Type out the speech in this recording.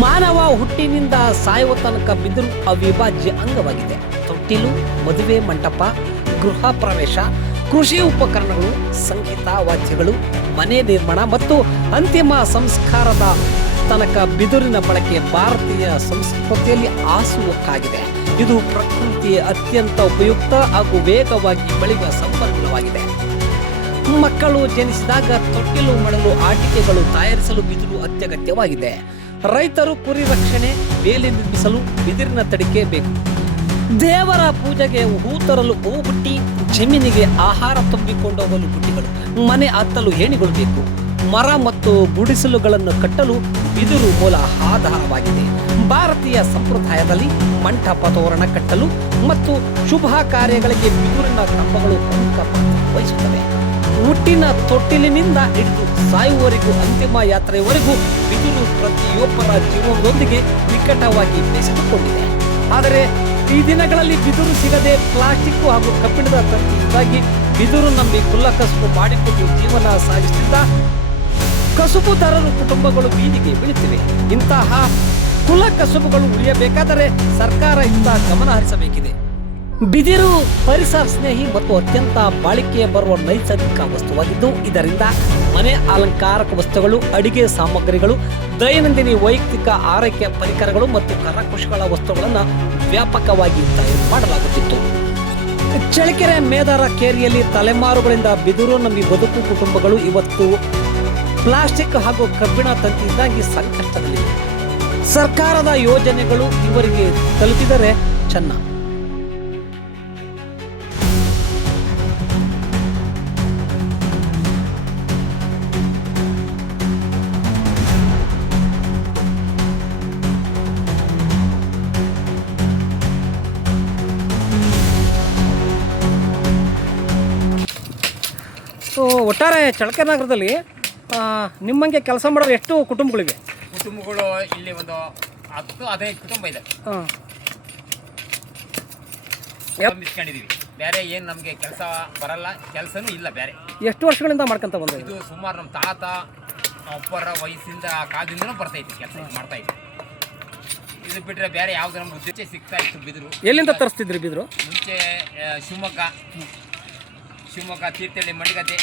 ಮಾನವ ಹುಟ್ಟಿನಿಂದ ಸಾಯುವ ತನಕ ಬಿದಿರು ಅವಿಭಾಜ್ಯ ಅಂಗವಾಗಿದೆ. ತೊಟ್ಟಿಲು, ಮದುವೆ ಮಂಟಪ, ಗೃಹ ಪ್ರವೇಶ, ಕೃಷಿ ಉಪಕರಣಗಳು, ಸಂಗೀತ ವಾದ್ಯಗಳು, ಮನೆ ನಿರ್ಮಾಣ ಮತ್ತು ಅಂತಿಮ ಸಂಸ್ಕಾರದ ತನಕ ಬಿದಿರಿನ ಬಳಕೆ ಭಾರತೀಯ ಸಂಸ್ಕೃತಿಯಲ್ಲಿ ಹಾಸುಹೊಕ್ಕಾಗಿದೆ. ಇದು ಪ್ರಕೃತಿಯ ಅತ್ಯಂತ ಉಪಯುಕ್ತ ಹಾಗೂ ವೇಗವಾಗಿ ಬೆಳೆಯುವ ಸಂಪನ್ಮೂಲವಾಗಿದೆ. ಮಕ್ಕಳು ಜನಿಸಿದಾಗ ತೊಟ್ಟಿಲು ಮಾಡಲು ಆಟಿಕೆಗಳು ತಯಾರಿಸಲು ಬಿದಿರು ಅತ್ಯಗತ್ಯವಾಗಿದೆ. ರೈತರು ಕುರಿ ರಕ್ಷಣೆ, ಬೇಲಿ ನಿರ್ಮಿಸಲು ಬಿದಿರಿನ ತಡಿಕೆ ಬೇಕು. ದೇವರ ಪೂಜೆಗೆ ಹೂ ತರಲು ಬುಟ್ಟಿ, ಜಮೀನಿಗೆ ಆಹಾರ ತುಂಬಿಕೊಂಡು ಹೋಗಲು ಬುಟ್ಟಿಗಳು, ಮನೆ ಹತ್ತಲು ಏಣಿಗಳು ಬೇಕು. ಮರ ಮತ್ತು ಗುಡಿಸಲುಗಳನ್ನು ಕಟ್ಟಲು ಬಿದಿರು ಮೂಲ ಆಧಾರವಾಗಿದೆ. ಭಾರತೀಯ ಸಂಪ್ರದಾಯದಲ್ಲಿ ಮಂಟಪ ತೋರಣ ಕಟ್ಟಲು ಮತ್ತು ಶುಭ ಕಾರ್ಯಗಳಿಗೆ ಬಿದಿರಿನ ಕಂಬಗಳು ಪ್ರಮುಖ ಪಾತ್ರ ವಹಿಸುತ್ತವೆ. ಹುಟ್ಟಿನ ತೊಟ್ಟಿಲಿನಿಂದ ಹಿಡಿದು ಸಾಯುವವರೆಗೂ ಅಂತಿಮ ಯಾತ್ರೆಯವರೆಗೂ ಬಿದಿರು ಪ್ರತಿಯೊಬ್ಬರ ಜೀವನದೊಂದಿಗೆ ನಿಕಟವಾಗಿ ಬೆಸೆದುಕೊಂಡಿದೆ. ಆದರೆ ಈ ದಿನಗಳಲ್ಲಿ ಬಿದಿರು ಸಿಗದೆ ಪ್ಲಾಸ್ಟಿಕ್ ಹಾಗೂ ಕಬ್ಬಿಣದ ತಂತಿಯಿಂದಾಗಿ ಬಿದಿರು ನಂಬಿ ಕುಲ್ಲಕಸುಬು ಮಾಡಿಕೊಂಡು ಜೀವನ ಸಾಗಿಸುತ್ತಿದ್ದ ಕಸುಬುದಾರರು ಕುಟುಂಬಗಳು ಬೀದಿಗೆ ಬೀಳುತ್ತಿವೆ. ಇಂತಹ ಕುಲಕಸುಬುಗಳು ಉಳಿಯಬೇಕಾದರೆ ಸರ್ಕಾರ ಇಂಥ ಗಮನ ಹರಿಸಬೇಕಿದೆ. ಬಿದಿರು ಪರಿಸರ ಸ್ನೇಹಿ ಮತ್ತು ಅತ್ಯಂತ ಬಾಳಿಕೆ ಬರುವ ನೈಸರ್ಗಿಕ ವಸ್ತುವಾಗಿದ್ದು, ಇದರಿಂದ ಮನೆ ಅಲಂಕಾರಕ ವಸ್ತುಗಳು, ಅಡಿಗೆ ಸಾಮಗ್ರಿಗಳು, ದೈನಂದಿನ ವೈಯಕ್ತಿಕ ಆರೈಕೆ ಪರಿಕರಗಳು ಮತ್ತು ಕರಕುಶಲ ವಸ್ತುಗಳನ್ನು ವ್ಯಾಪಕವಾಗಿ ತಯಾರು ಮಾಡಲಾಗುತ್ತಿತ್ತು. ಚಳ್ಳಕೆರೆ ಮೇದಾರ ಕೇರಿಯಲ್ಲಿ ತಲೆಮಾರುಗಳಿಂದ ಬಿದಿರು ನಂಬಿ ಬದುಕು ಕುಟುಂಬಗಳು ಇವತ್ತು ಪ್ಲಾಸ್ಟಿಕ್ ಹಾಗೂ ಕಬ್ಬಿಣ ತಂತಿಯಿಂದಾಗಿ ಸಂಕಷ್ಟದಲ್ಲಿವೆ. ಸರ್ಕಾರದ ಯೋಜನೆಗಳು ಇವರಿಗೆ ತಲುಪಿದರೆ ಚೆನ್ನ. ಸೊ ಒಟ್ಟಾರೆ ಚಳ್ಳಕೆರೆ ನಗರದಲ್ಲಿ ನಿಮ್ಮಂಗೆ ಕೆಲಸ ಮಾಡೋರು ಎಷ್ಟು ಕುಟುಂಬಗಳಿವೆ? ಕುಟುಂಬಗಳು ಇಲ್ಲಿ ಒಂದು 10-15 ಕುಟುಂಬ ಇದೆ. ಇಸ್ಕೊಂಡಿದೀವಿ. ಬೇರೆ ಏನು ನಮಗೆ ಕೆಲಸ ಬರಲ್ಲ, ಕೆಲಸನೂ ಇಲ್ಲ ಬೇರೆ. ಎಷ್ಟು ವರ್ಷಗಳಿಂದ ಮಾಡ್ಕೊಂತ ಬಂದ? ಇದು ಸುಮಾರು ನಮ್ಮ ತಾತ ಅಪ್ಪರ ವಯಸ್ಸಿಂದ ಕಾಲದಿಂದನೂ ಬರ್ತೈತಿ, ಕೆಲಸ ಮಾಡ್ತಾ ಇದ್ವಿ. ಇದು ಬಿಟ್ಟರೆ ಬೇರೆ ಯಾವ್ದು ನಮ್ಗೆ ಉದ್ದೇಶ ಸಿಗ್ತಾ ಇತ್ತು. ಬಿದಿರು ಎಲ್ಲಿಂದ ತರಿಸ್ತಿದ್ರಿ ಬಿದಿರು? ಮುಂಚೆ ಶಿವಮೊಗ್ಗ, ತೀರ್ಥಹಳ್ಳಿ, ಮಂಡಗದ್ದೆ